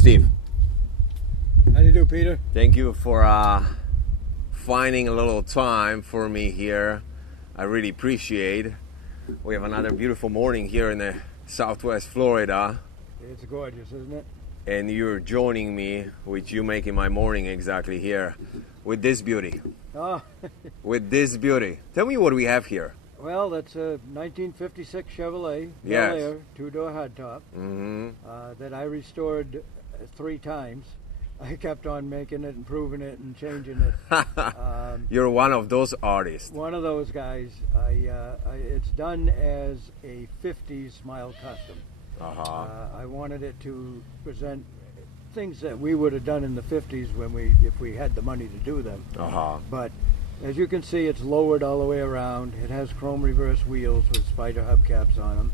Steve. How do you do, Peter? Thank you for finding a little time for me here. I really appreciate. We have another beautiful morning here in the Southwest Florida. It's gorgeous, isn't it? And you're joining me with you making my morning exactly here with this beauty. Oh, With this beauty. Tell me what we have here. well, that's a 1956 Chevrolet Yes. Bel Air two-door hardtop that I restored 3 times. I kept on making it, improving it, and changing it. You're one of those artists. One of those guys. It's done as a 50s smile custom. I wanted it to present things that we would have done in the 50s if we had the money to do them. But as you can see, it's lowered all the way around. It has chrome reverse wheels with spider hubcaps on them.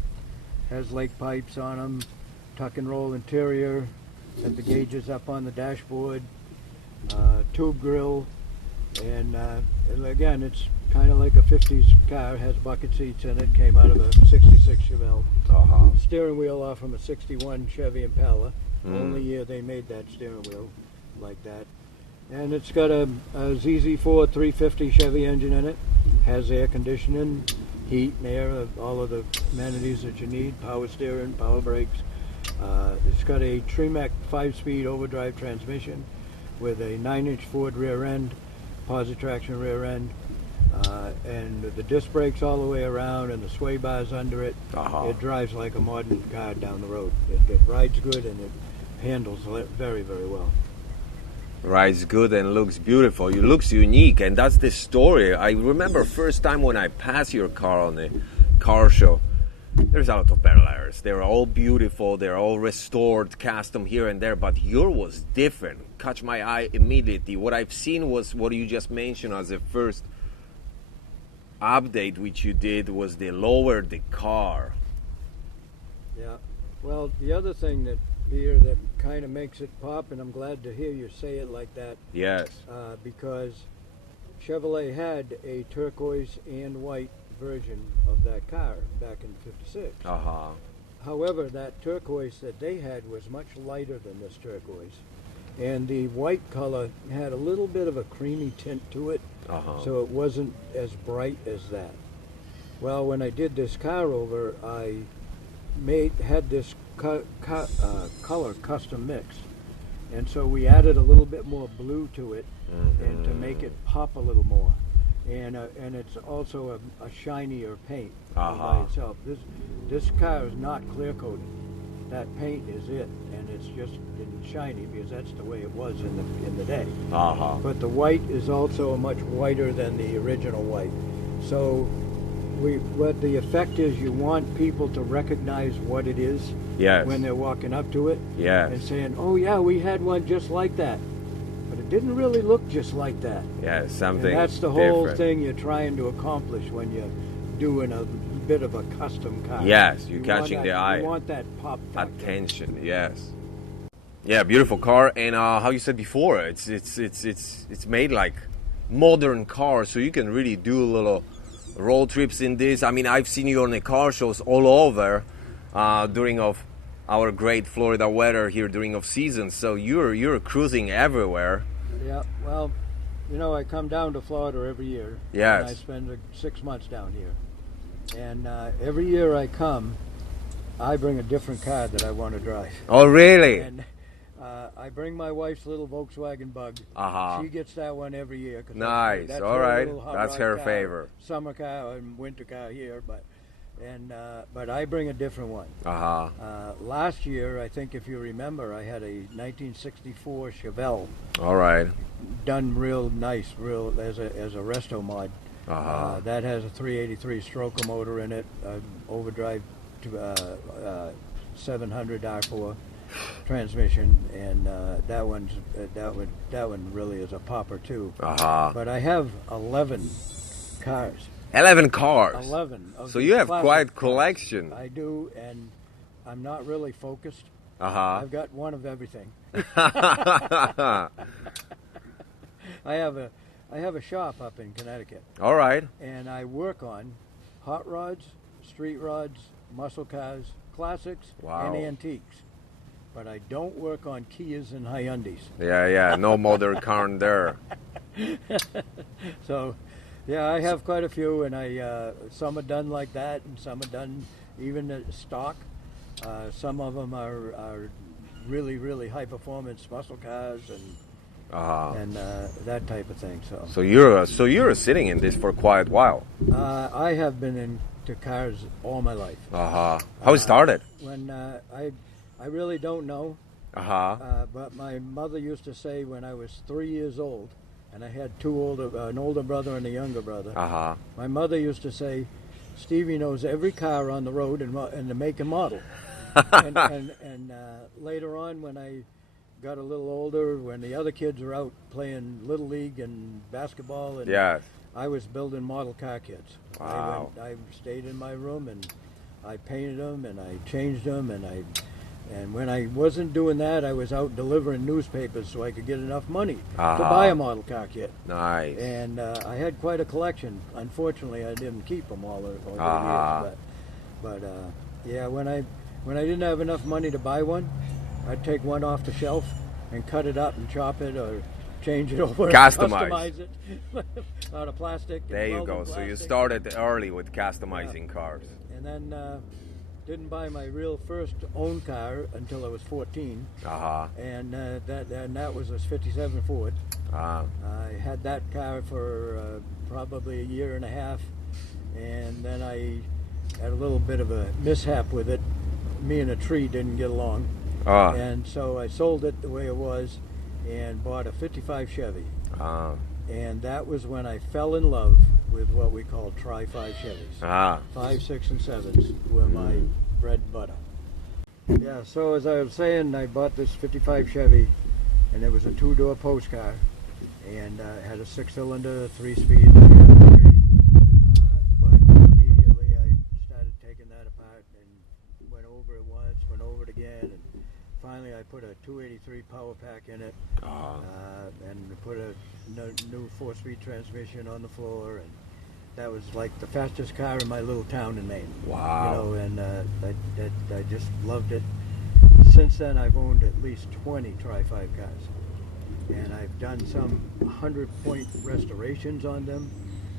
Has lake pipes on them, tuck and roll interior. Has the gauges up on the dashboard, tube grill, and again, it's kind of like a 50s car. Has bucket seats in it. Came out of a 66 Chevelle. Steering wheel off from a 61 Chevy Impala. Only year they made that steering wheel like that. And it's got a ZZ4 350 Chevy engine in it. Has air conditioning, heat and air, all of the amenities that you need. Power steering, power brakes. It's got a Tremec 5-speed overdrive transmission with a 9-inch Ford rear end, positive traction rear end, and the disc brakes all the way around and the sway bars under it. It drives like a modern car down the road. It rides good and it handles very, very well. Rides good and looks beautiful. It looks unique, and that's the story. I remember first time when I passed your car on the car show. There's a lot of Bel Airs. They're all beautiful. They're all restored, custom here and there. But yours was different. Catch my eye immediately. What I've seen was what you just mentioned as the first update which you did was they lowered the car. Yeah. Well, the other thing that, Peter, that kind of makes it pop, and I'm glad to hear you say it like that. Yes. Because Chevrolet had a turquoise and white version of that car back in '56. However, that turquoise that they had was much lighter than this turquoise, and the white color had a little bit of a creamy tint to it, so it wasn't as bright as that. Well, when I did this car over, I had this color custom mixed, and so we added a little bit more blue to it, and to make it pop a little more. And it's also a shinier paint by itself. This car is not clear coated. That paint is it, and it's just shiny because that's the way it was in the day. But the white is also much whiter than the original white. So what the effect is, you want people to recognize what it is when they're walking up to it and saying, "Oh yeah, we had one just like that." But it didn't really look just like that. Yeah, something. And that's the whole different thing you're trying to accomplish when you're doing a bit of a custom car. Yes, you're catching the eye. You want that pop factor. Attention. Yes. Yeah, beautiful car, and how you said before, it's made like modern cars, so you can really do little road trips in this. I mean, I've seen you on the car shows all over during of our great Florida weather here during of season, so you're cruising everywhere. Yeah, well, you know, I come down to Florida every year. Yes. And I spend 6 months down here. And every year I come, I bring a different car that I want to drive. Oh, really? And I bring my wife's little Volkswagen Bug. She gets that one every year. Nice. That's all her right. little hot That's rod her car, favor. Summer car and winter car here, but I bring a different one. Last year, I think if you remember, I had a 1964 Chevelle. All right. Done real nice, as a resto mod. That has a 383 stroker motor in it, overdrive 700 R4 transmission, and that one really is a popper too. But I have 11 cars. 11 cars. 11. So you have quite collection. I do, and I'm not really focused. Uh-huh. I've got one of everything. I have a shop up in Connecticut. All right. And I work on hot rods, street rods, muscle cars, classics, Wow. and antiques. but I don't work on Kias and Hyundais. Yeah, no motor car in there. So, yeah, I have quite a few, and some are done like that, and some are done even at stock. Some of them are really, really high performance muscle cars and that type of thing. So you're sitting in this for quite a while. I have been into cars all my life. How it started? When I really don't know. But my mother used to say when I was 3 years old, and I had an older brother and a younger brother. My mother used to say, Stevie knows every car on the road and the make and model. and later on, when I got a little older, when the other kids were out playing Little League and basketball, and I was building model car kits. Wow. I stayed in my room and I painted them and I changed them, and when I wasn't doing that, I was out delivering newspapers so I could get enough money to buy a model car kit. Nice. And I had quite a collection. Unfortunately, I didn't keep them all over the years. But yeah, when I didn't have enough money to buy one, I'd take one off the shelf and cut it up and chop it or change it over, customize it out of plastic. There you go. So you started early with customizing cars. And then didn't buy my real first owned car until I was 14. And that was a 57 Ford. I had that car for probably a year and a half, and then I had a little bit of a mishap with it. Me and a tree didn't get along. And so I sold it the way it was and bought a 55 Chevy. And that was when I fell in love with what we call Tri-5 Chevys. 5, 6, and 7s were my bread and butter. Yeah, so as I was saying, I bought this 55 Chevy, and it was a 2-door post car, and it had a 6-cylinder, 3-speed, but immediately I started taking that apart and went over it once, went over it again, and finally I put a 283 power pack in it, and put a new 4-speed transmission on the floor, and that was like the fastest car in my little town in Maine. Wow. You know, and I just loved it. Since then, I've owned at least 20 Tri-5 cars, and I've done some 100-point restorations on them,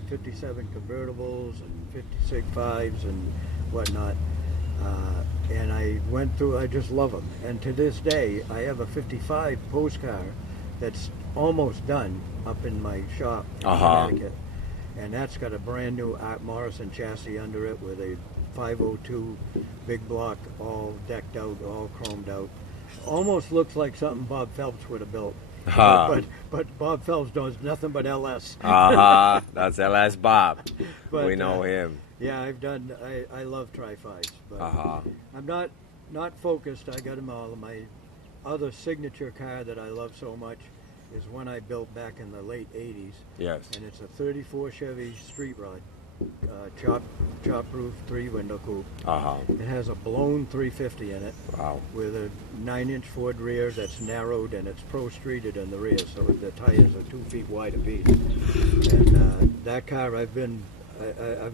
57 convertibles and 56 5s and whatnot. And I just love them. And to this day, I have a 55 post car that's almost done up in my shop in Connecticut. And that's got a brand new Art Morrison chassis under it with a 502 big block, all decked out, all chromed out. Almost looks like something Bob Phelps would have built. But Bob Phelps does nothing but LS. That's LS Bob. But, we know him. Yeah, I love Tri-5s, but I'm not focused. I got them all. My other signature car that I love so much is one I built back in the late 80s. Yes. And it's a 34 Chevy Street Rod, chop roof, 3-window coupe. It has a blown 350 in it. Wow. With a 9-inch Ford rear that's narrowed, and it's pro-streeted in the rear, so the tires are 2 feet wide apiece. And that car, I've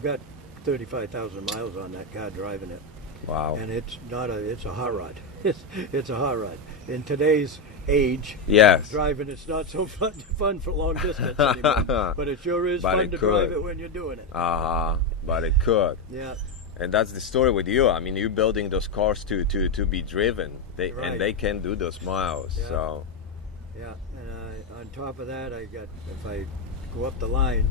got 35,000 miles on that car driving it. Wow. And it's a hot rod. It's a hot rod. In today's age, driving it's not so fun for long distance anymore. But it sure is fun to drive it when you're doing it. But it could. Yeah. And that's the story with you. I mean, you're building those cars to be driven, and they can do those miles. Yeah. So. Yeah, and on top of that, if I go up the line,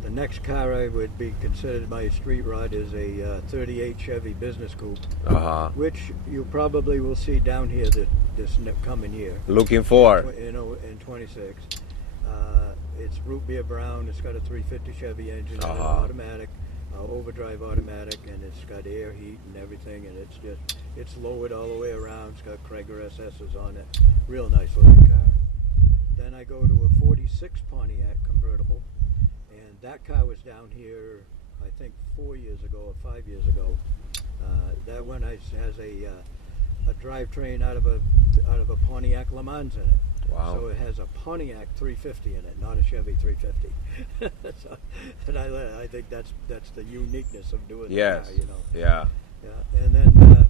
the next car I would be considered my street rod is a 38 Chevy Business Coupe, which you probably will see down here this coming year. Looking for. In 26. It's root beer brown. It's got a 350 Chevy engine, and an automatic, overdrive automatic, and it's got air, heat, and everything. And it's lowered all the way around. It's got Krager SS's on it. Real nice looking car. Then I go to a 46 Pontiac convertible. And that car was down here, I think 4 years ago or 5 years ago. That one has a drivetrain out of a Pontiac Le Mans in it. Wow. So it has a Pontiac 350 in it, not a Chevy 350. So, and I think that's the uniqueness of doing the car, you know. Yeah. Yeah. And then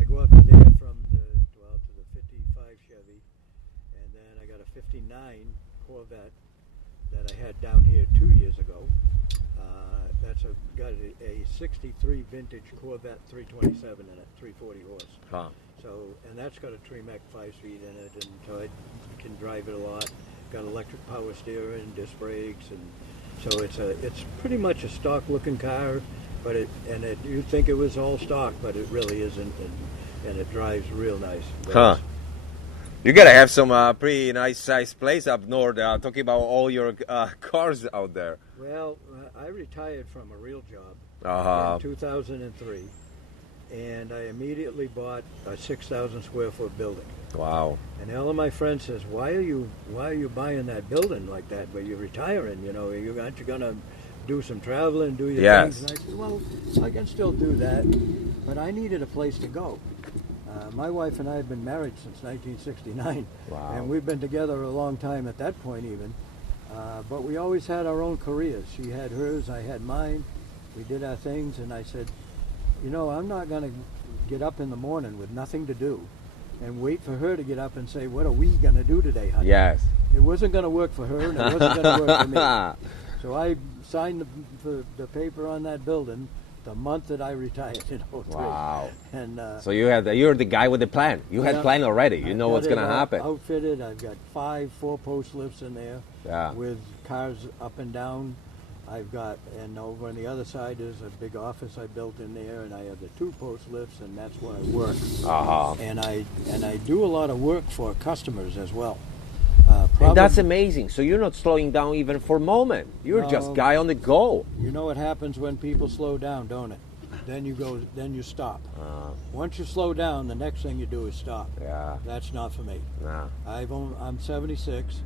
I go up there from to '59 Corvette that I had down here 2 years ago. Got a '63 vintage Corvette 327 in it, 340 horse. Huh. So, and that's got a Tremec 5-speed in it, and so I can drive it a lot. Got electric power steering, disc brakes, and so it's pretty much a stock looking car, but you'd think it was all stock, but it really isn't, and it drives real nice. Huh. You gotta have some pretty nice sized place up north. Talking about all your cars out there. Well, I retired from a real job in 2003, and I immediately bought a 6,000 square foot building. Wow. And all of my friends says, why are you buying that building like that? But you're retiring, aren't you gonna do some traveling, do your things? And I said, well, I can still do that, but I needed a place to go. My wife and I have been married since 1969, wow. And we've been together a long time at that point even. But we always had our own careers. She had hers, I had mine. We did our things, and I said, I'm not going to get up in the morning with nothing to do and wait for her to get up and say, what are we going to do today, honey? Yes. It wasn't going to work for her, and it wasn't going to work for me. So I signed the paper on that building the month that I retired in '03. Wow. And so you're the guy with the plan. You had plan already. You know what's going to happen. Outfitted. I've got 5 4-post lifts in there with cars up and down. I've got, and over on the other side is a big office I built in there, and I have the 2-post lifts, and that's where I work. And I do a lot of work for customers as well. And that's amazing. So you're not slowing down even for a moment. You're just guy on the go. You know what happens when people slow down, don't it? Then you stop. Once you slow down, the next thing you do is stop. Yeah. That's not for me. Nah. I'm 76.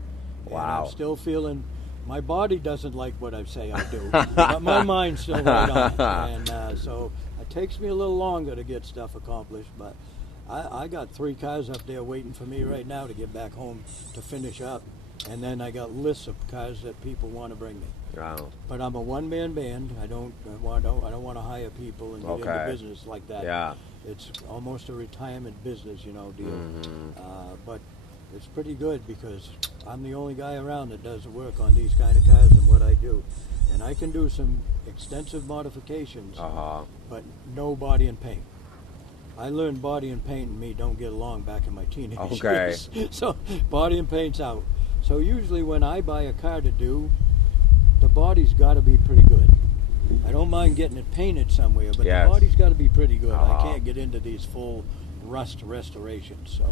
Wow. And I'm still feeling. My body doesn't like what I say I do, but my mind's still right on it. And so it takes me a little longer to get stuff accomplished, but I got 3 cars up there waiting for me right now to get back home to finish up, and then I got lists of cars that people want to bring me. Wow. But I'm a one-man band. I don't want to hire people and get into business like that. Yeah. It's almost a retirement business, deal. But it's pretty good because I'm the only guy around that does the work on these kind of cars and what I do, and I can do some extensive modifications, but no body and paint. I learned body and paint and me don't get along back in my teenage years. So body and paint's out. So usually when I buy a car to do, the body's got to be pretty good. I don't mind getting it painted somewhere, but the body's got to be pretty good. I can't get into these full rust restorations. So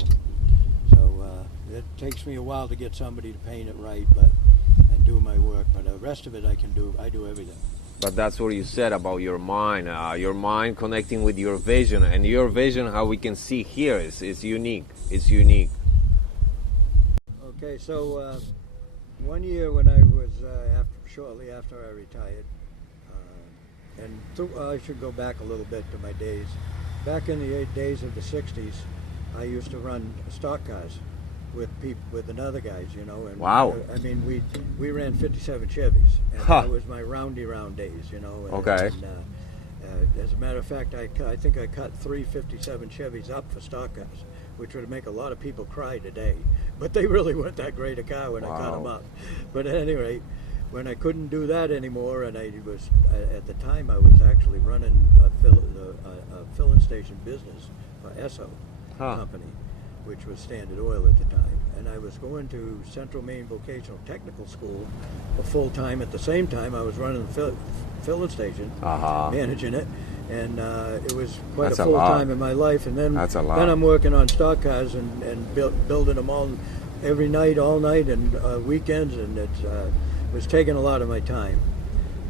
it takes me a while to get somebody to paint it right, and do my work. But the rest of it I can do. I do everything. But that's what you said about your mind connecting with your vision, and your vision, how we can see here, is unique. It's unique. Okay, so one year when I was shortly after I retired, I should go back a little bit to my days. Back in the days of the '60s, I used to run stock cars with another guys, And wow. I mean, we ran 57 Chevys, and that was my roundy round days, And, okay. as a matter of fact, I think I cut 3 57 Chevys up for stock cars, which would make a lot of people cry today. But they really weren't that great a car when I cut them up. But at any rate, when I couldn't do that anymore, and I was at the time I was actually running a filling station business for Esso company, which was Standard Oil at the time, and I was going to Central Maine Vocational Technical School full time. At the same time, I was running the filling station, managing it, and it was quite a full time in my life. And then I'm working on stock cars and building them all every night, all night, and weekends, and it was taking a lot of my time.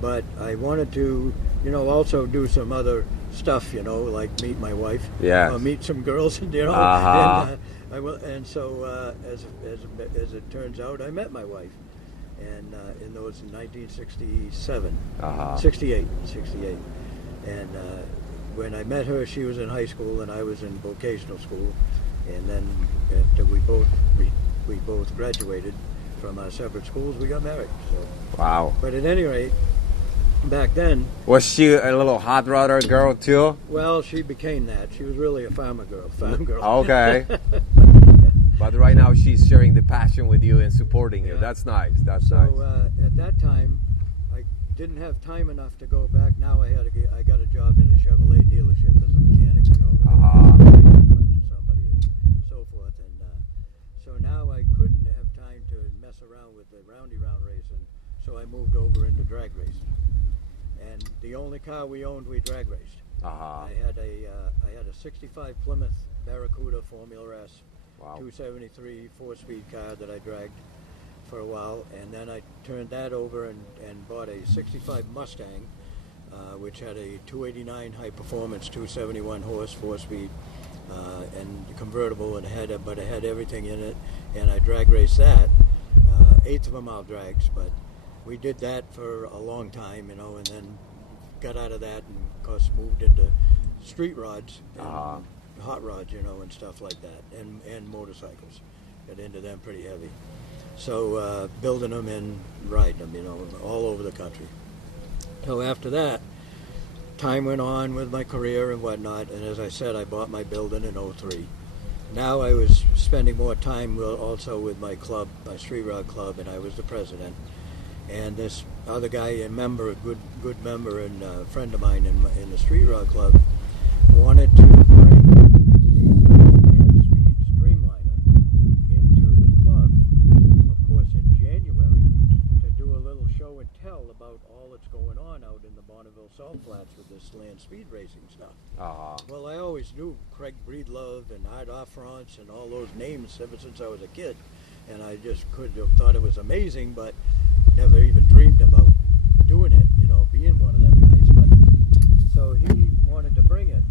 But I wanted to, also do some other stuff, like meet my wife, meet some girls, and and so as it turns out, I met my wife, and in those 1967, 68, and when I met her, she was in high school and I was in vocational school, and then after we both graduated from our separate schools, we got married. So. Wow! But at any rate, back then, was she a little hot rodder girl too? Well, she became that. She was really a farm girl. Okay. But right now she's sharing the passion with you and supporting you. Yeah. That's nice. That's So nice. at that time, I didn't have time enough to go back. Now I got a job in a Chevrolet dealership as a mechanic, you know. I went to somebody and so forth, and so now I couldn't have time to mess around with the round racing. So I moved over into drag racing, and the only car we owned, we drag raced. I had a '65 Plymouth Barracuda Formula S, 273 4-speed car that I dragged for a while, and then I turned that over and bought a '65 Mustang, which had a 289 high performance, 271 horse, 4-speed, and convertible, and it had everything in it, and I drag raced that, 8th mile drags, but we did that for a long time, you know, and then got out of that and of course moved into street rods and hot rods, you know, and stuff like that, and motorcycles. Got into them pretty heavy. So building them and riding them, you know, all over the country. So after that, time went on with my career and whatnot, and as I said, I bought my building in '03. Now I was spending more time also with my club, my street rod club, and I was the president. And this other guy, a member, a good member and a friend of mine in the street rod club, wanted to bring a land speed streamliner into the club, of course in January, to do a little show and tell about all that's going on out in the Bonneville Salt Flats with this land speed racing stuff. Well, I always knew Craig Breedlove and Art Offrance and all those names ever since I was a kid, and I just could have thought it was amazing, but never even dreamed about doing it, you know, being one of them guys. But so he wanted to bring it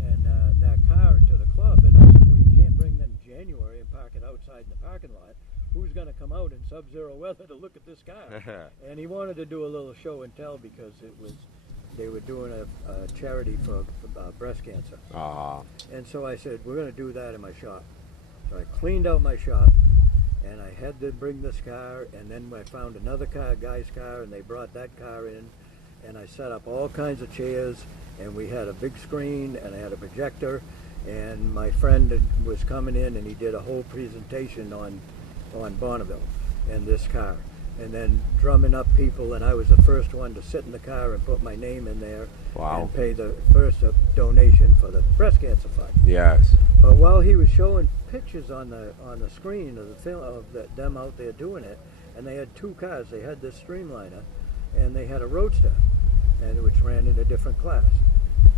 and that car to the club, and I said, well, you can't bring that in January and park it outside in the parking lot. Who's going to come out in sub-zero weather to look at this car? And he wanted to do a little show and tell because they were doing a charity for breast cancer. And so I said, we're going to do that in my shop. So I cleaned out my shop, and I had to bring this car, and then I found another guy's car, and they brought that car in, and I set up all kinds of chairs, and we had a big screen, and I had a projector, and my friend was coming in, and he did a whole presentation on Bonneville and this car, and then drumming up people, and I was the first one to sit in the car and put my name in there and pay the first donation for the breast cancer fund. Yes. But while he was showing pictures on the screen of the film of them out there doing it, and they had two cars. They had this Streamliner, and they had a Roadster, and which ran in a different class.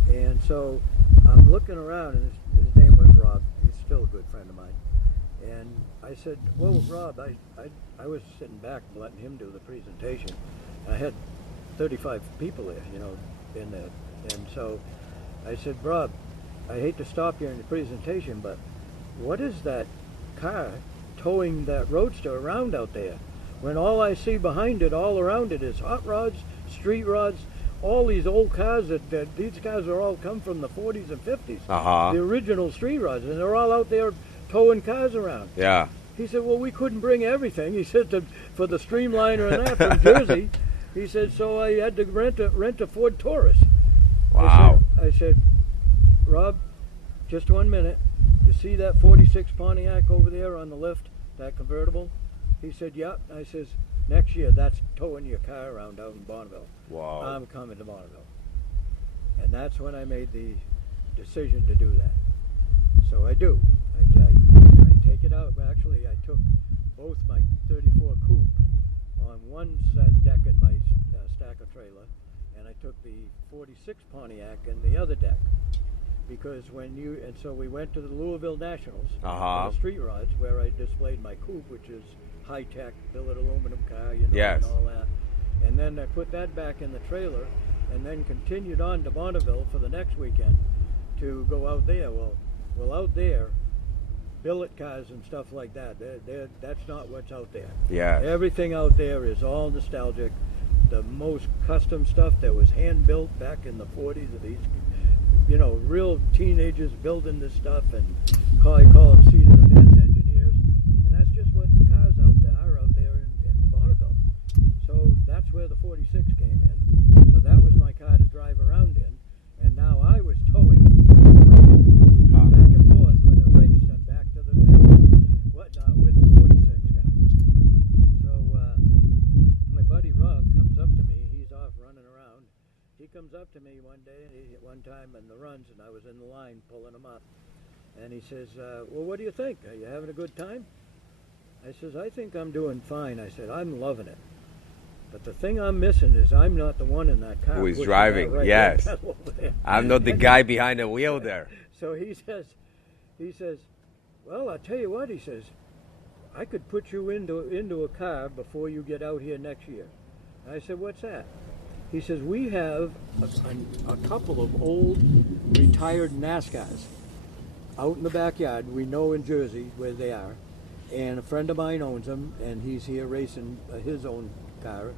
And so I'm looking around, and his name was Rob. He's still a good friend of mine. And I said, "Well, Rob, I was sitting back letting him do the presentation. I had 35 people there, you know, in there, and so I said, Rob, I hate to stop you in the presentation, but what is that car towing that Roadster around out there when all I see behind it, all around it, is hot rods, street rods, all these old cars that these cars are all come from the 40s and 50s, the original street rods, and they're all out there towing cars around." Yeah. He said, "Well, we couldn't bring everything." He said, for the Streamliner and that from Jersey. He said, "So I had to rent a Ford Taurus." Wow. I said, "Rob, just 1 minute. You see that 46 Pontiac over there on the left, that convertible?" He said, "Yeah." I says, "Next year, that's towing your car around out in Bonneville. Wow. I'm coming to Bonneville." And that's when I made the decision to do that. So I do. I take it out. Actually, I took both my 34 coupe on one set deck in my stacker trailer, and I took the 46 Pontiac in the other deck. Because so we went to the Louisville Nationals, for the street rods, where I displayed my coupe, which is high-tech, billet aluminum car, you know, Yes. and all that. And then I put that back in the trailer, and then continued on to Bonneville for the next weekend to go out there. Well, out there, billet cars and stuff like that, that's not what's out there. Yeah. Everything out there is all nostalgic. The most custom stuff that was hand-built back in the 40s of these, you know, real teenagers building this stuff, and I call them seat of the pants engineers, and that's just what cars are out there in Bonneville. So that's where the 46 came in. So that was my car to drive around in, and now I was towing the Roadster back and forth when it raced and back to the pit time in the runs, and I was in the line pulling them up. And he says, well, what do you think? Are you having a good time? I says, I think I'm doing fine. I said, I'm loving it. But the thing I'm missing is I'm not the one in that car. Who is driving, yes. I'm not the guy behind the wheel there. So he says, well, I'll tell you what, he says, I could put you into a car before you get out here next year. I said, what's that? He says, we have a couple of old retired NASCARs out in the backyard. We know in Jersey where they are. And a friend of mine owns them, and he's here racing his own car.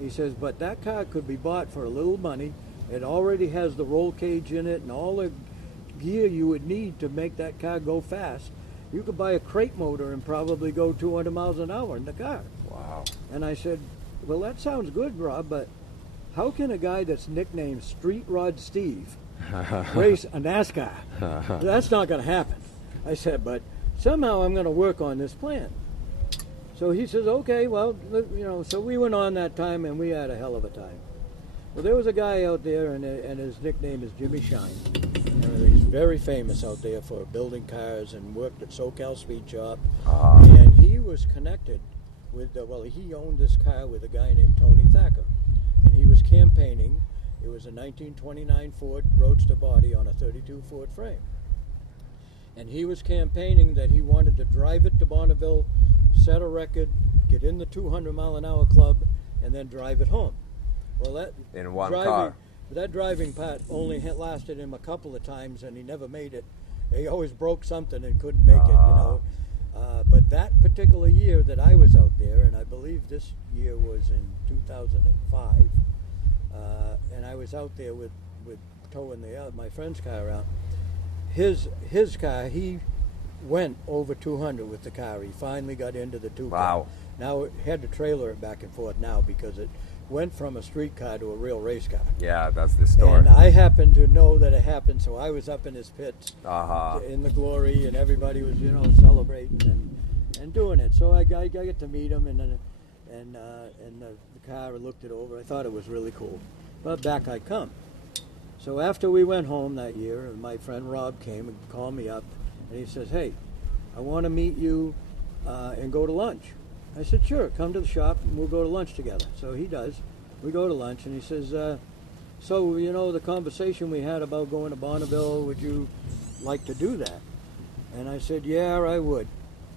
He says, but that car could be bought for a little money. It already has the roll cage in it and all the gear you would need to make that car go fast. You could buy a crate motor and probably go 200 miles an hour in the car. Wow. And I said, well, that sounds good, Rob, but how can a guy that's nicknamed Street Rod Steve race a NASCAR? That's not going to happen. I said, but somehow I'm going to work on this plan. So he says, okay, well, so we went on that time, and we had a hell of a time. Well, there was a guy out there, and his nickname is Jimmy Shine. He's very famous out there for building cars and worked at SoCal Speed Shop. And he was connected with, he owned this car with a guy named Tony Thacker. And he was campaigning. It was a 1929 Ford Roadster body on a 32 Ford frame. And he was campaigning that he wanted to drive it to Bonneville, set a record, get in the 200-mile-an-hour club, and then drive it home. Well, that in one car. That driving part only lasted him a couple of times, and he never made it. He always broke something and couldn't make it, But that particular year that I was out there, and I believe this year was in 2005, and I was out there with towing my friend's car out. His car, he went over 200 with the car. He finally got into the 2 car. Wow. Now it had to trailer it back and forth now because it went from a street car to a real race car. Yeah, that's the story. And I happened to know that it happened, so I was up in his pits in the glory, and everybody was, celebrating and doing it. So I got to meet him, and the car looked it over. I thought it was really cool. But back I come. So after we went home that year, my friend Rob came and called me up, and he says, hey, I want to meet you and go to lunch. I said, sure, come to the shop and we'll go to lunch together. So he does. We go to lunch, and he says, so, the conversation we had about going to Bonneville, would you like to do that? And I said, yeah, I would.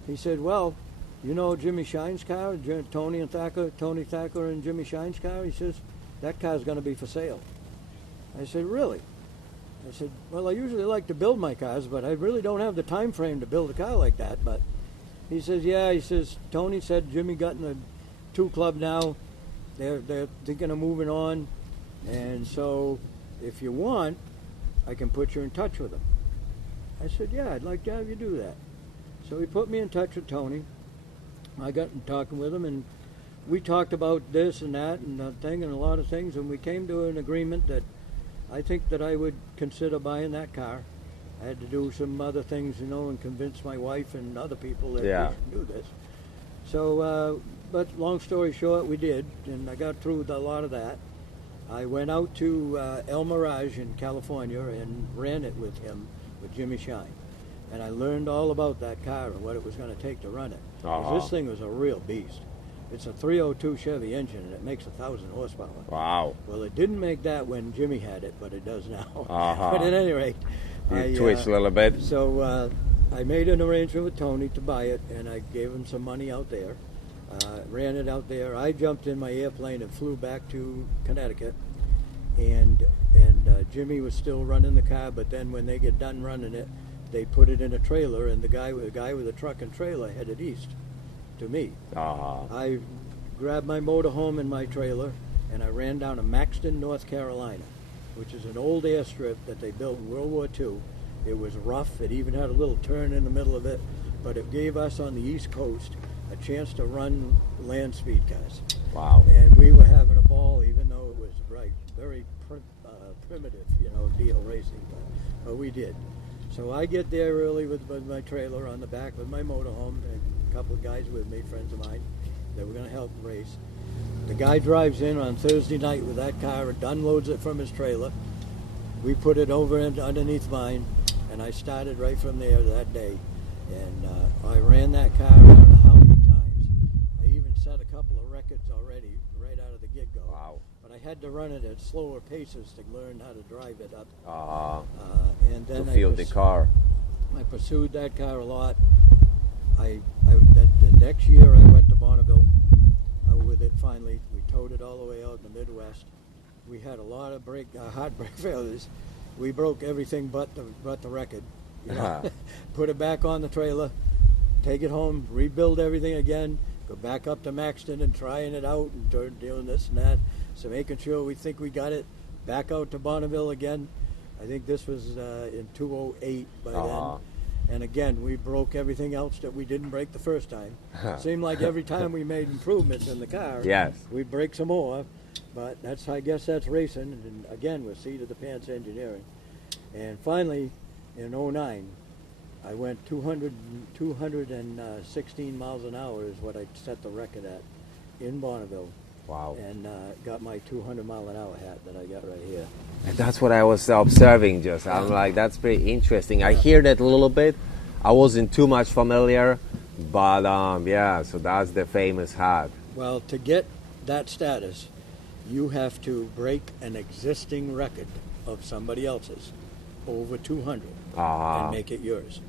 He said, well, Jimmy Shine's car, Tony Thacker and Jimmy Shine's car? He says, that car's going to be for sale. I said, really? I said, well, I usually like to build my cars, but I really don't have the time frame to build a car like that. But he says, yeah. He says, Tony said Jimmy got in the 2 club now. They're thinking of moving on. And so if you want, I can put you in touch with him. I said, yeah, I'd like to have you do that. So he put me in touch with Tony. I got in talking with him, and we talked about this and that and a thing and a lot of things, and we came to an agreement that I think that I would consider buying that car. I had to do some other things, and convince my wife and other people that we should do this. So, but long story short, we did, and I got through with a lot of that. I went out to El Mirage in California and ran it with him, with Jimmy Shine. And I learned all about that car and what it was going to take to run it. 'Cause this thing was a real beast. It's a 302 Chevy engine, and it makes 1,000 horsepower. Wow. Well, it didn't make that when Jimmy had it, but it does now. But at any rate, you twitched a little bit. So I made an arrangement with Tony to buy it, and I gave him some money out there. Ran it out there. I jumped in my airplane and flew back to Connecticut, and Jimmy was still running the car. But then when they get done running it, they put it in a trailer, and the guy with a truck and trailer headed east to me. I grabbed my motorhome and my trailer, and I ran down to Maxton, North Carolina, which is an old airstrip that they built in World War II. It was rough. It even had a little turn in the middle of it, but it gave us on the East Coast a chance to run land speed cars. Wow. And we were having a ball, even though it was very primitive, deal racing, but we did. So I get there early with my trailer on the back with my motorhome, and a couple of guys with me, friends of mine, that were going to help race. The guy drives in on Thursday night with that car and unloads it from his trailer. we put it over underneath mine, and I started right from there that day. And I ran that car I don't know how many times. I even set a couple of records already right out of the get-go. Wow. But I had to run it at slower paces to learn how to drive it up. And then to feel the car. I pursued that car a lot. The next year I went to Bonneville with it finally. We towed it all the way out in the Midwest. We had a lot of hard brake failures. We broke everything but the record. You know? Put it back on the trailer, take it home, rebuild everything again, go back up to Maxton and trying it out and doing this and that. So making sure we think we got it. Back out to Bonneville again. I think this was in 2008 by then. And again, we broke everything else that we didn't break the first time. Seemed like every time we made improvements in the car, yes, we'd break some more. But I guess that's racing. And again, with seat of the pants engineering. And finally, in 2009, I went 216 miles an hour is what I set the record at in Bonneville. Wow. And got my 200-mile-an-hour hat that I got right here. And that's what I was observing just. I'm like, that's pretty interesting. I hear that a little bit. I wasn't too much familiar, but yeah, so that's the famous hat. Well, to get that status, you have to break an existing record of somebody else's over 200 and make it yours.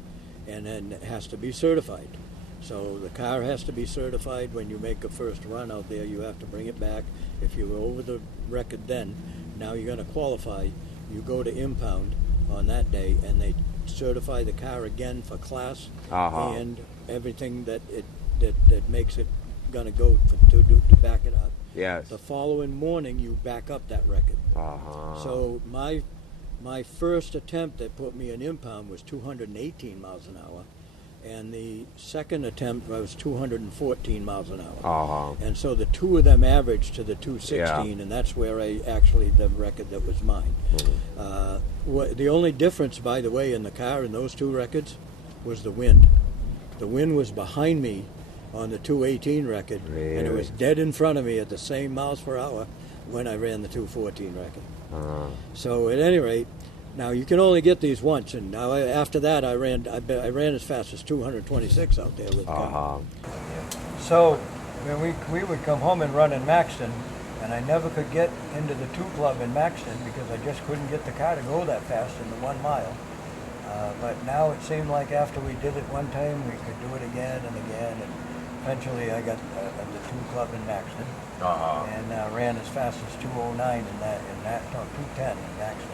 And then it has to be certified. So the car has to be certified. When you make a first run out there, you have to bring it back. If you were over the record then, now you're going to qualify. You go to impound on that day, and they certify the car again for class and everything that makes it going to go to back it up. Yes. The following morning, you back up that record. So my first attempt that put me in impound was 218 miles an hour. And the second attempt was 214 miles an hour. And so the two of them averaged to the 216, and that's where the record that was mine. The only difference, by the way, in the car in those two records was the wind. The wind was behind me on the 218 record, and it was dead in front of me at the same miles per hour when I ran the 214 record. So at any rate, now you can only get these once, and now after that I ran as fast as 226 out there with the car. So when we would come home and run in Maxton, and I never could get into the 2 Club in Maxton because I just couldn't get the car to go that fast in the 1 mile. But now it seemed like after we did it one time, we could do it again and again, and eventually I got the 2 Club in Maxton, and ran as fast as 209 in that 210 in Maxton.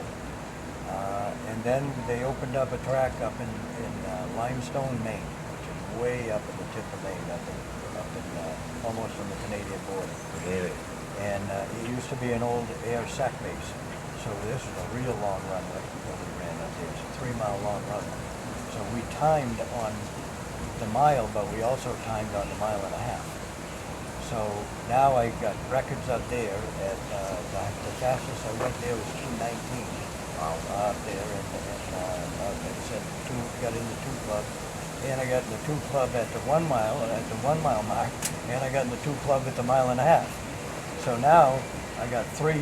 And then they opened up a track up in Limestone, Maine, which is way up at the tip of Maine, up in almost on the Canadian border. Really? And it used to be an old air sac base, so this is a real long runway that we ran up there. It's a 3-mile long runway. So we timed on the mile, but we also timed on the 1.5 miles. So now I got records up there at the fastest I went there was 219. Up there, and like I said, got in the 2 Club, and I got in the 2 Club at the 1 mile, at the 1 mile mark, and I got in the 2 Club at the 1.5 miles. So now I got 3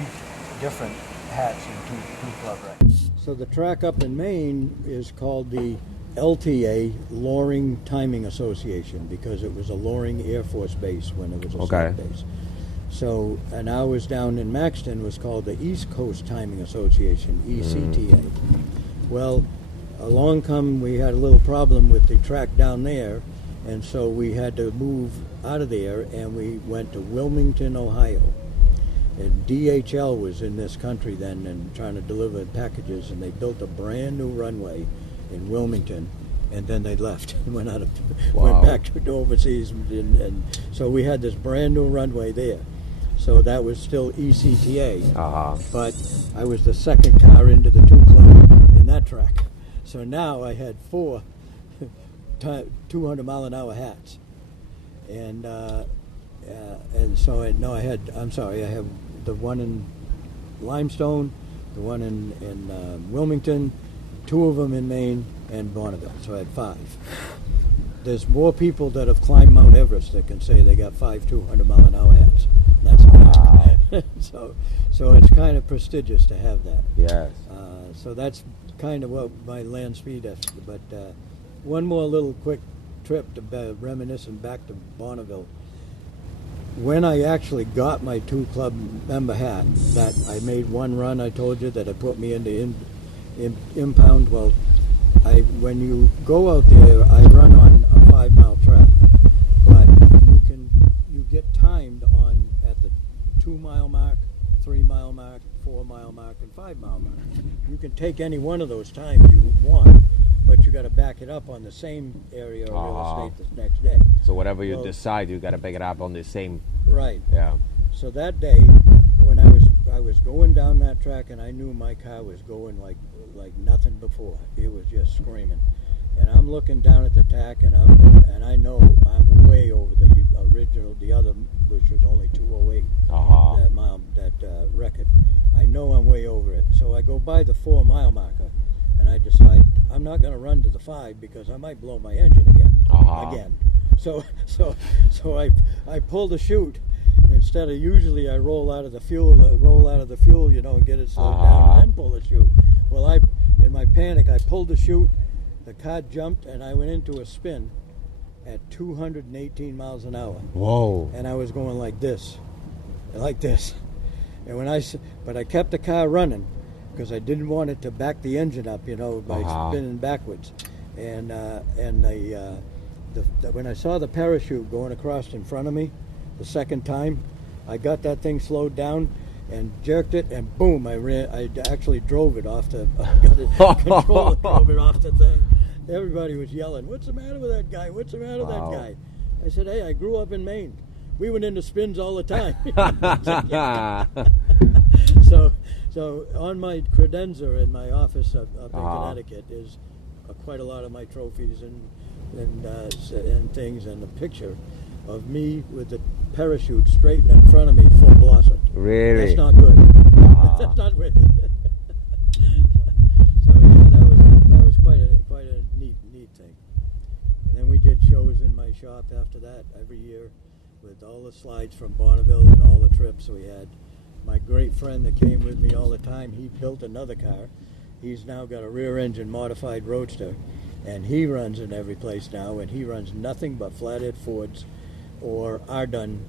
different hats in 2 Club records. So the track up in Maine is called the LTA, Loring Timing Association, because it was a Loring Air Force base when it was a SAC base. So, and ours down in Maxton was called the East Coast Timing Association, ECTA. Well, we had a little problem with the track down there, and so we had to move out of there, and we went to Wilmington, Ohio. And DHL was in this country then and trying to deliver packages, and they built a brand new runway in Wilmington, and then they left and went back to overseas, and so we had this brand new runway there. So that was still ECTA, but I was the second car into the 2 Club in that track. So now I had 4 200-mile-an-hour hats, and so I have the one in Limestone, the one in Wilmington, 2 of them in Maine, and Bonneville. So I had 5. there's more people that have climbed Mount Everest that can say they got 5 200-mile-an-hour hats. That's a fact. So it's kind of prestigious to have that. Yes. So that's kind of what my land speed is. But one more little quick trip to reminiscing back to Bonneville. When I actually got my 2 club member hat, that I made one run, I told you, that it put me into impound. Well, when you go out there, I run on a 5-mile track, but you get timed on at the 2-mile mark, 3-mile mark, 4-mile mark, and 5-mile mark. You can take any one of those times you want, but you got to back it up on the same area of real estate the next day. So whatever you decide, you got to back it up on the same. Right. Yeah. So that day, when I was going down that track, and I knew my car was going like nothing before. It was just screaming, and I'm looking down at the tack, and I know I'm way over the other, which was only 208. That record. I know I'm way over it. So I go by the 4-mile marker, and I decide I'm not going to run to the 5 because I might blow my engine again. So I pull the chute. Instead of usually I roll out of the fuel, and get it slowed down and then pull the chute. Well, in my panic, I pulled the chute, the car jumped, and I went into a spin at 218 miles an hour. Whoa. And I was going like this. And but I kept the car running because I didn't want it to back the engine up, by spinning backwards. And when I saw the parachute going across in front of me the second time, I got that thing slowed down and jerked it, and boom, I actually drove it off the controller, drove it off the thing. Everybody was yelling, "What's the matter with that guy? What's the matter with that guy?" I said, "Hey, I grew up in Maine. We went into spins all the time." So on my credenza in my office up in Connecticut is quite a lot of my trophies and things, and a picture of me with the parachute straight in front of me, full blossom. Really? That's not good. That's not good. So yeah, that was quite a neat thing. And then we did shows in my shop after that every year, with all the slides from Bonneville and all the trips we had. My great friend that came with me all the time, he built another car. He's now got a rear-engine modified Roadster, and he runs in every place now, and he runs nothing but flathead Fords or Ardun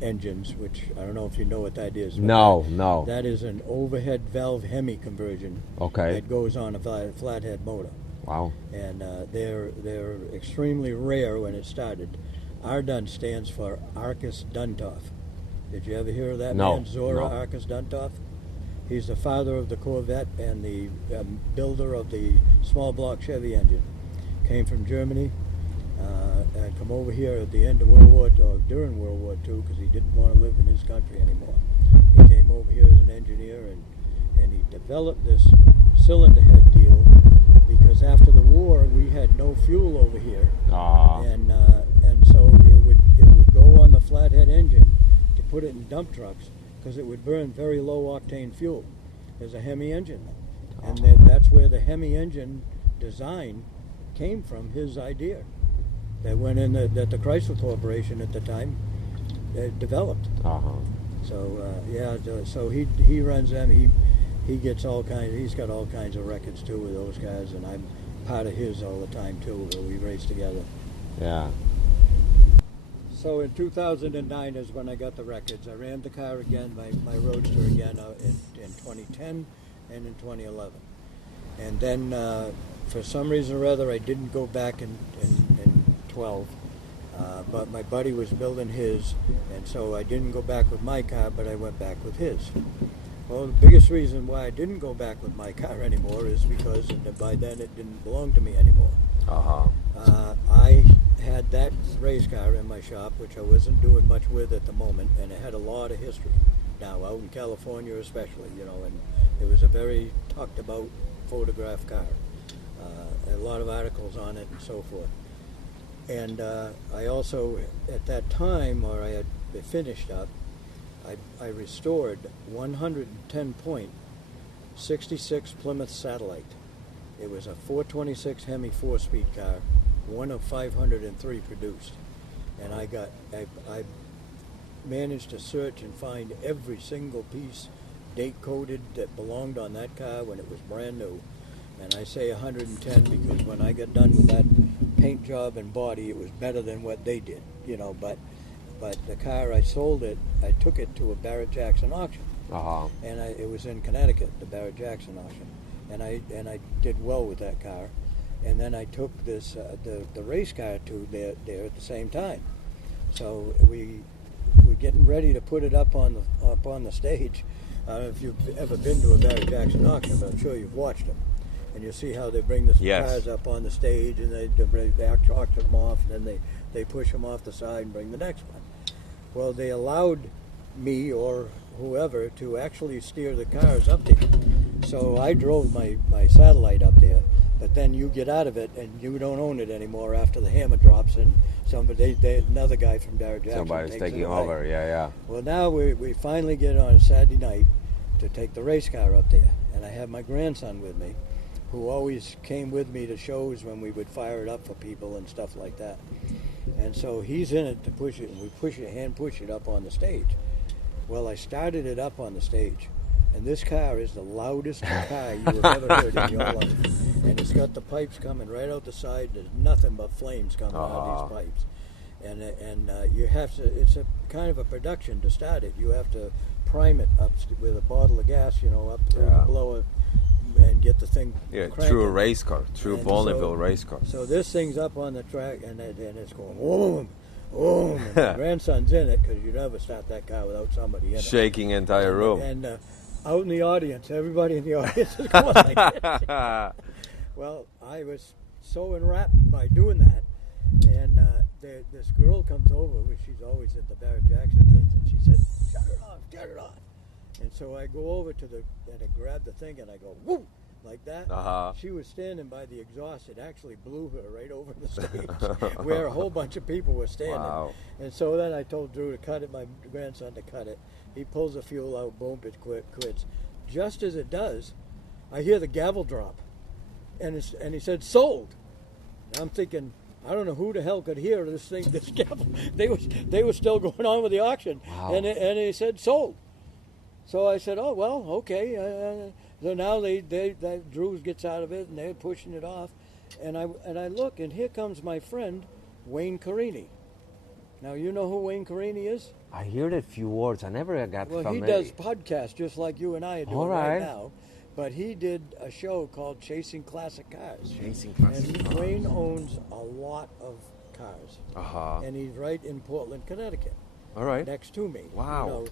engines, which I don't know if you know what that is. No. That is an overhead valve Hemi conversion. Okay. That goes on a flathead motor. Wow. And they're extremely rare when it started. Ardun stands for Arcus Duntov. Did you ever hear of that man, Zora Arcus Duntov? He's the father of the Corvette and the builder of the small block Chevy engine. Came from Germany and come over here at the end of during World War II, because he didn't want to live in his country anymore. He came over here as an engineer, and he developed this cylinder head deal because after the war we had no fuel over here, and so it would go on the flathead engine to put it in dump trucks, because it would burn very low octane fuel. There's a Hemi engine, and that's where the Hemi engine design came from. His idea that went in that the Chrysler Corporation at the time developed. So he runs them. He gets all kinds. He's got all kinds of records too with those guys, and I'm part of his all the time too. We race together. Yeah. So in 2009 is when I got the records. I ran the car again, my Roadster again, in 2010 and in 2011. And then for some reason or other, I didn't go back in 12. But my buddy was building his, and so I didn't go back with my car, but I went back with his. Well, the biggest reason why I didn't go back with my car anymore is because by then it didn't belong to me anymore. I had that race car in my shop, which I wasn't doing much with at the moment, and it had a lot of history. Now, out in California especially, and it was a very talked about photograph car. A lot of articles on it and so forth. And I also, at that time, or I had finished up, I restored 110-point 66 Plymouth Satellite. It was a 426 Hemi 4-speed car, one of 503 produced. And I managed to search and find every single piece date-coded that belonged on that car when it was brand new. And I say 110 because when I got done with that paint job and body, it was better than what they did, you know. But the car, I sold it, I took it to a Barrett-Jackson auction. Uh-huh. And it was in Connecticut, the Barrett-Jackson auction. And I did well with that car. And then I took this the race car to there at the same time. So we're getting ready to put it up on the stage. I don't know if you've ever been to a Barrett-Jackson auction, but I'm sure you've watched them. And you see how they bring the cars up on the stage, and they auction them off, and then they push them off the side and bring the next one. Well, they allowed me or whoever to actually steer the cars up there. So I drove my satellite up there, but then you get out of it and you don't own it anymore after the hammer drops and another guy from Barrett-Jackson Somebody's takes taking it away. over, yeah. Well, now we finally get on a Saturday night to take the race car up there, and I have my grandson with me, who always came with me to shows when we would fire it up for people and stuff like that. And so he's in it to push it, and we hand push it up on the stage. Well, I started it up on the stage, and this car is the loudest car you have ever heard in your life. And it's got the pipes coming right out the side. There's nothing but flames coming out of these pipes. And you have to, it's a kind of a production to start it. You have to prime it up with a bottle of gas, you know, up through the blower and get the thing cranking. True a race car, true Bonneville race car. So this thing's up on the track, and it's going, boom, boom. And my grandson's in it, because you never start that car without somebody in it. Shaking entire room. And out in the audience, everybody in the audience is going like this. Well, I was so enwrapped by doing that, and this girl comes over, which she's always at the Barrett-Jackson things, and she said, shut it off. And so I go over and I grab the thing, and I go, whoop, like that. She was standing by the exhaust. It actually blew her right over the stage where a whole bunch of people were standing. Wow. And so then I told Drew to cut it, my grandson to cut it. He pulls the fuel out, boom, it quits. Just as it does, I hear the gavel drop. And he said, sold. And I'm thinking, I don't know who the hell could hear this gavel. They were still going on with the auction. Wow. And he said, sold. So I said, oh, well, okay. So now Drew gets out of it, and they're pushing it off. And I look, and here comes my friend, Wayne Carini. Now, you know who Wayne Carini is? I heard a few words. I never got familiar. Well, he does podcasts just like you and I are doing right now. But he did a show called Chasing Classic Cars. Chasing Classic Cars. Wayne owns a lot of cars. And he's right in Portland, Connecticut. All right. Next to me. Wow. You know,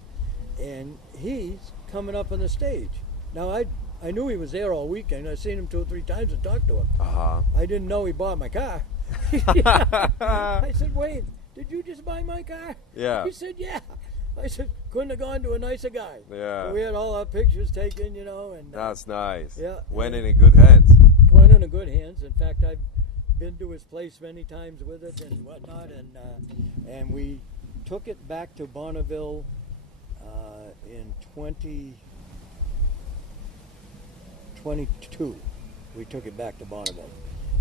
and he's coming up on the stage. Now, I knew he was there all weekend. I've seen him 2 or 3 times and talked to him. I didn't know he bought my car. I said, Wayne, did you just buy my car? Yeah. He said, yeah. I said, couldn't have gone to a nicer guy. Yeah. We had all our pictures taken, you know. And that's nice. Yeah. Went in good hands. Went in good hands. In fact, I've been to his place many times with it and whatnot. And we took it back to Bonneville in 2022. We took it back to Bonneville.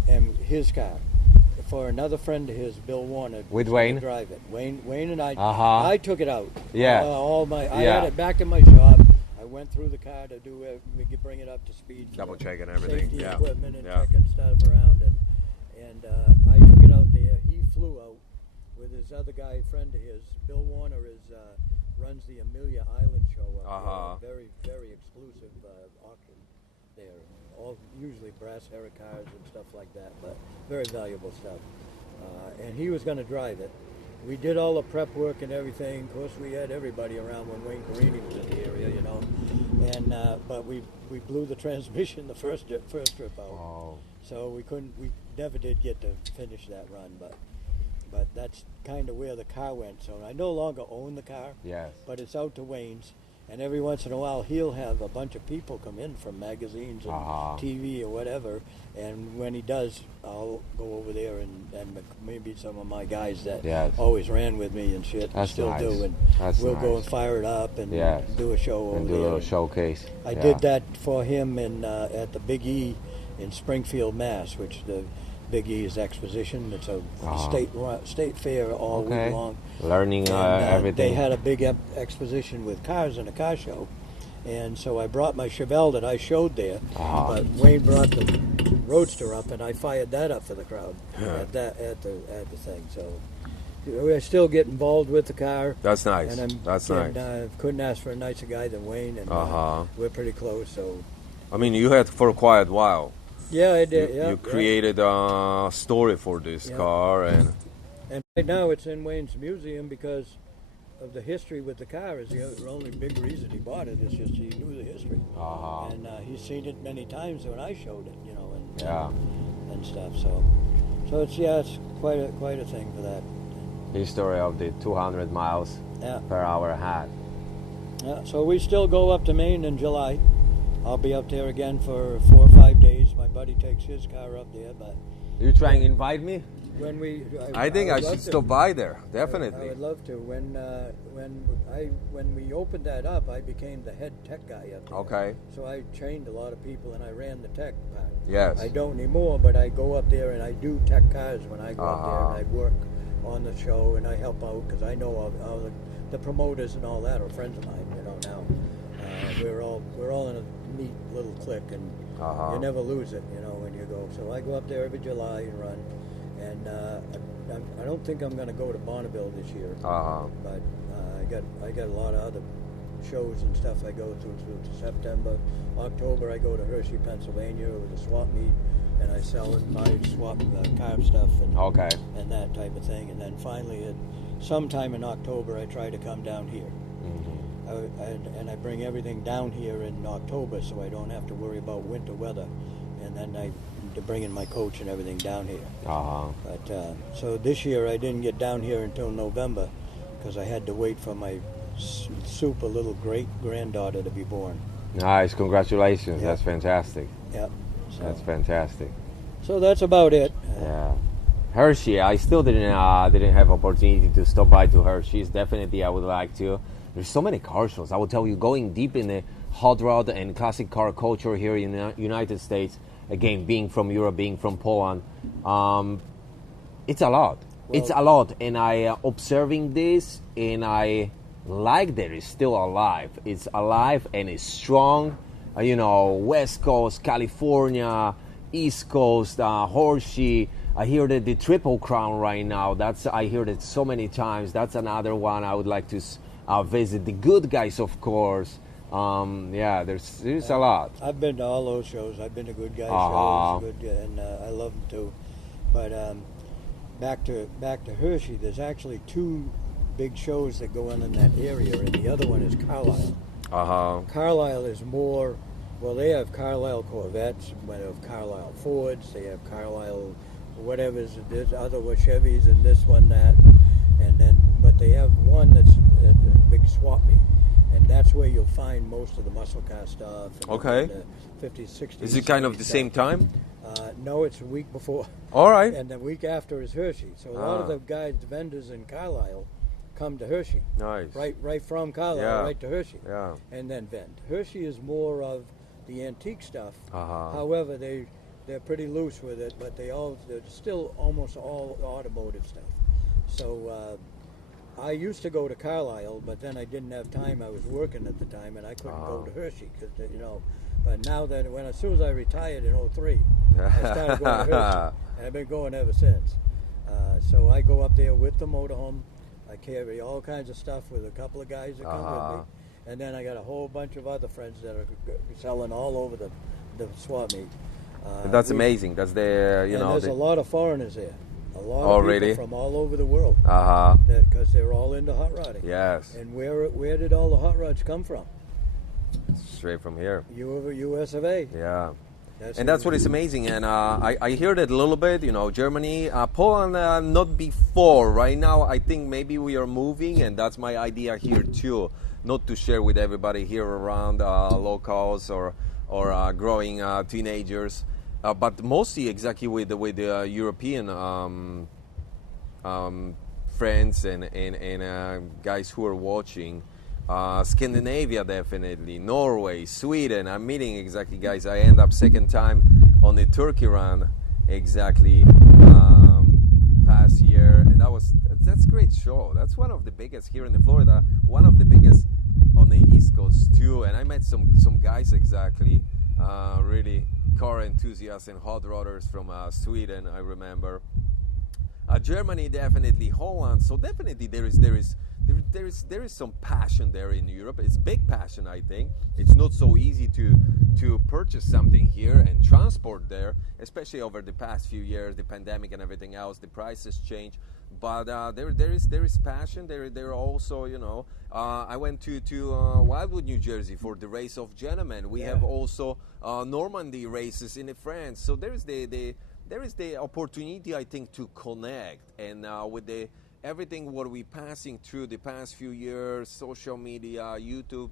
And his car. For another friend of his, Bill Warner, with Wayne, drive it. Wayne and I. I took it out. Yeah. I had it back in my shop. I went through the car to do it. We could bring it up to speed. Double checking everything. Safety equipment and checking stuff around. And I took it out there. He flew out with his other guy, friend of his. Bill Warner runs the Amelia Island show up there. Very, very exclusive auction there. All usually brass Hera cars and stuff like that, but very valuable stuff. And he was going to drive it. We did all the prep work and everything. Of course, we had everybody around when Wayne Carini was in the area, you know. And but we blew the transmission the first trip out. Oh. So we never did get to finish that run, but that's kind of where the car went. So I no longer own the car. Yes. But it's out to Wayne's. And every once in a while, he'll have a bunch of people come in from magazines and TV or whatever. And when he does, I'll go over there and maybe some of my guys that always ran with me and shit still do. And we'll go and fire it up and do a show over there. And do a little showcase. I did that for him at the Big E in Springfield, Mass, which Big E's exposition. It's a state fair all Okay. week long. Learning everything. They had a big exposition with cars in a car show, and so I brought my Chevelle that I showed there. But Wayne brought the Roadster up, and I fired that up for the crowd at the thing. So I still get involved with the car. That's nice. And That's nice. Couldn't ask for a nicer guy than Wayne, and we're pretty close. So I mean, you had for quite a while. yeah, I did. You created a story for this car, and right now it's in Wayne's museum because of the history with the car. Is the only big reason he bought it is just he knew the history, and he's seen it many times when I showed it, and stuff. So it's quite a thing for that. history of the 200 miles per hour hat. Yeah, so we still go up to Maine in July. I'll be up there again for 4 or 5 days. My buddy takes his car up there, but You trying to invite me? when I think I would should love to. stop by there. I Definitely. would love to. When we opened that up, I became the head tech guy up there. Okay. So I trained a lot of people, and I ran the tech part. Yes. I don't anymore, but I go up there and I do tech cars when I go up there, and I work on the show and I help out because I know all the promoters and all that are friends of mine. Now we're all in a neat little clique, and you never lose it. When you go. So I go up there every July and run, and I don't think I'm going to go to Bonneville this year, but I got a lot of other shows and stuff I go through September. October I go to Hershey, Pennsylvania with a swap meet, and I sell and buy swap car stuff and that type of thing. And then finally, sometime in October, I try to come down here. And I bring everything down here in October, so I don't have to worry about winter weather. And then I bring in my coach and everything down here. But so this year I didn't get down here until November because I had to wait for my super little great granddaughter to be born. Nice, congratulations. Yeah. That's fantastic. Yeah. So, That's fantastic. so that's about it. Yeah. Hershey, I still didn't have opportunity to stop by to Hershey's. Definitely I would like to. There's so many car shows. I will tell you, going deep in the hot rod and classic car culture here in the United States, again, being from Europe, being from Poland, it's a lot. It's a lot. And I observing this, and I like that it's still alive. It's alive and it's strong. West Coast, California, East Coast, Hershey. I hear that the Triple Crown right now. I hear that so many times. That's another one I would like to visit. The Good Guys, of course. There's a lot. I've been to all those shows. I've been to Good Guys shows, and I love them too. But back to Hershey. There's actually 2 big shows that go on in that area, and the other one is Carlisle. Carlisle is more. Well, they have Carlisle Corvettes, they have Carlisle Fords, they have Carlisle whatever's. There's other Chevys and this one that, but they have one that's a big swap meet. And that's where you'll find most of the muscle car stuff. Okay. The 50s, 60s. Is it kind of the same time? No, it's a week before. All right. And the week after is Hershey. So a lot of the guys, the vendors in Carlisle, come to Hershey. Nice. Right from Carlisle, right to Hershey. Yeah. And then vend. Hershey is more of the antique stuff. However, they're pretty loose with it, but they're still almost all automotive stuff. So I used to go to Carlisle, but then I didn't have time. I was working at the time, and I couldn't go to Hershey because But now that as soon as I retired in '03, I started going to Hershey, and I've been going ever since. So I go up there with the motorhome. I carry all kinds of stuff with a couple of guys that come with me, and then I got a whole bunch of other friends that are selling all over the swap meet. That's amazing. That's there's a lot of foreigners there. A lot of people from all over the world. Because they're all into hot rodding. Yes. And where did all the hot rods come from? Straight from here. US of A. Yeah. That's what is amazing. And I hear that a little bit, Germany, Poland, not before. Right now, I think maybe we are moving, and that's my idea here too. Not to share with everybody here around locals or growing teenagers. But mostly exactly with the European friends and guys who are watching. Scandinavia definitely, Norway, Sweden. I'm meeting exactly guys. I end up second time on the Turkey run exactly past year, and that's a great show. That's one of the biggest here in Florida, one of the biggest on the East Coast too. And I met some guys exactly, really car enthusiasts and hot rodders from Sweden. I remember Germany, definitely Holland. So definitely there is some passion there in Europe. It's big passion, I think. It's not so easy to purchase something here and transport there, especially over the past few years, the pandemic and everything else. The prices change, but there is passion. There also, you know, I went to Wildwood, New Jersey for the race of gentlemen. We have also Normandy races in France. So there is the opportunity, I think, to connect, and with the everything what we passing through the past few years, social media, YouTube,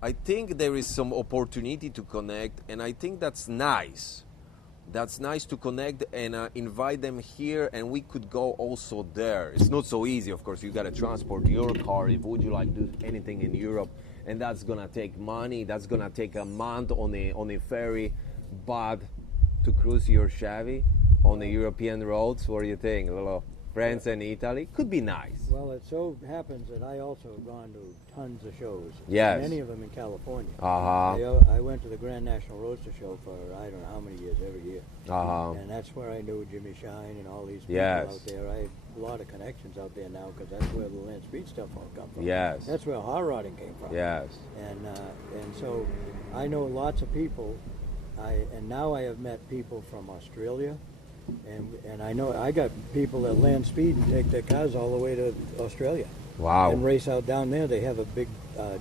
I think there is some opportunity to connect, and I think that's nice. That's nice to connect and invite them here, and we could go also there. It's not so easy, of course. You got to transport your car if would you like to do anything in Europe, and that's gonna take money. That's gonna take a month on a ferry, but to cruise your Chevy on the European roads, what do you think? A little France and Italy could be nice. Well, it so happens that I also have gone to tons of shows. Yes. Many of them in California. Uh-huh. I went to the Grand National Roadster Show for I don't know how many years, every year. Uh-huh. And that's where I knew Jimmy Shine and all these people Yes. out there. I have a lot of connections out there now because that's where the land speed stuff all come from. Yes. That's where hot rodding came from. Yes. And so I know lots of people. And now I have met people from Australia. And I know I got people that land speed and take their cars all the way to Australia. Wow. And race out down there. They have a big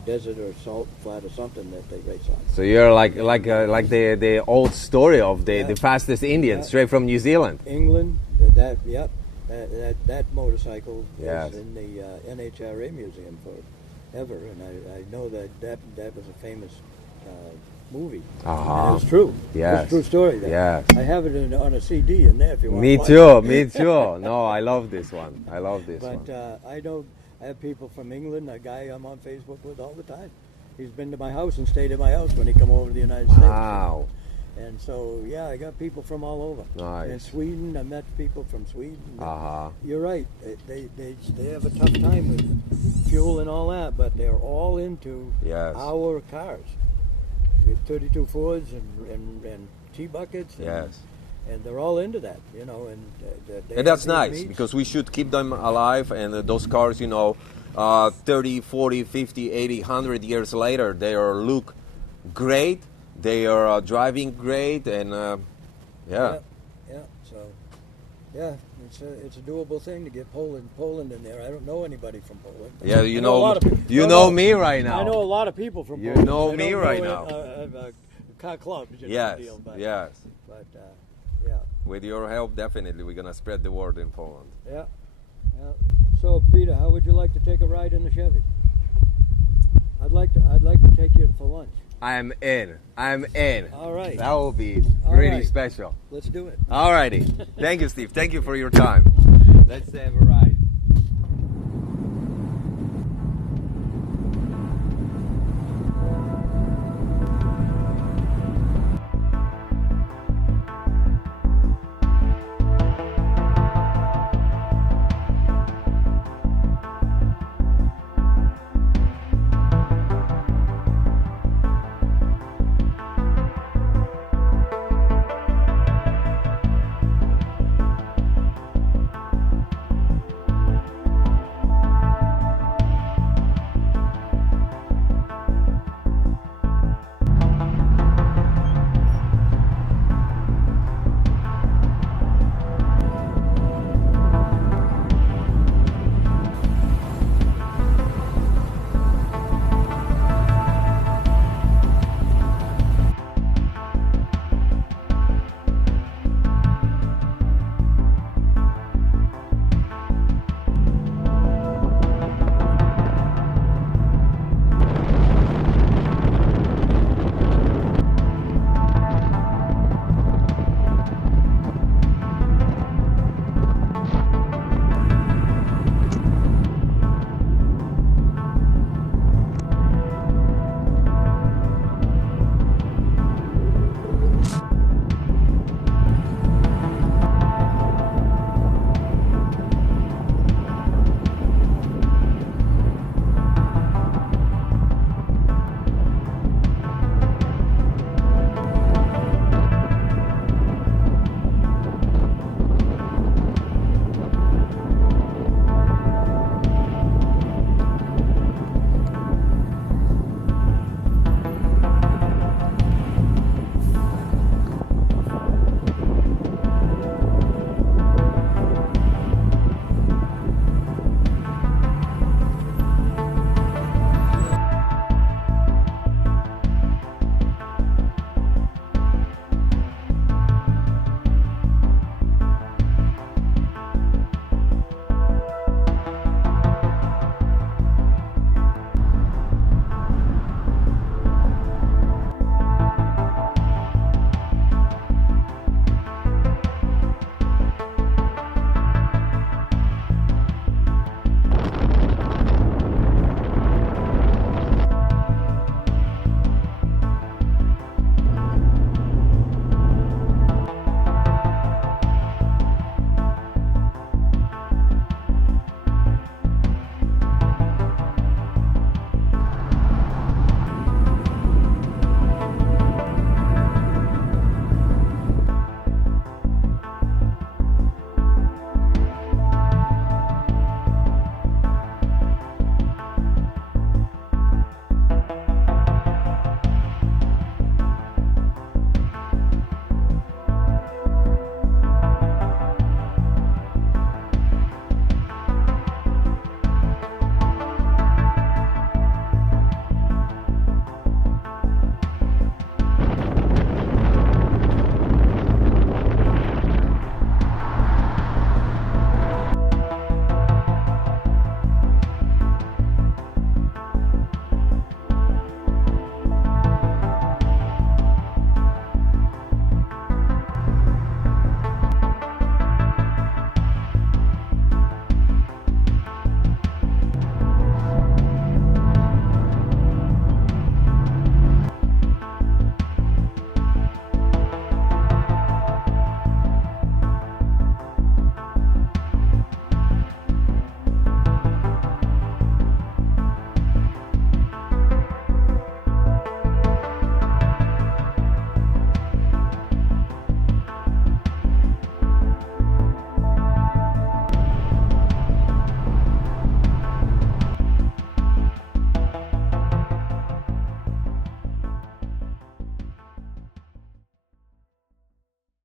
desert or salt flat or something that they race on. So you're like the old story of the fastest Indian straight from New Zealand. England, that motorcycle Yes. is in the NHRA museum forever, and I know that was a famous movie. Uh-huh. And it's true. Yes. It's a true story. Yes. I have it on a CD in there if you want. Me too. Me too. No, I love this one. I love this one. But I have people from England. A guy I'm on Facebook with all the time. He's been to my house and stayed at my house when he come over to the United States. Wow. And so I got people from all over. Nice. And Sweden, I met people from Sweden. Uh-huh. You're right. They have a tough time with fuel and all that, but they're all into Yes. our cars. With 32 Fords and T-buckets. Yes. And they're all into that, you know. And that's nice because we should keep them alive, and those cars, you know, 30, 40, 50, 80, 100 years later, they look great. They are driving great, and Yeah. So, it's a doable thing to get Poland in there. I don't know anybody from Poland. yeah, I know a lot of people. you know me right now. I know a lot of people from You Poland. know I me don't right know now. Car clubs. You know, Yes. deal, but, Yes. But yeah. With your help, definitely, we're gonna spread the word in Poland. Yeah. So, Peter, how would you like to take a ride in the Chevy? I'd like to take you for lunch. I'm in. All right. That will be All really right. special. Let's do it. Alrighty. Thank you, Steve. Thank you for your time. Let's have a ride.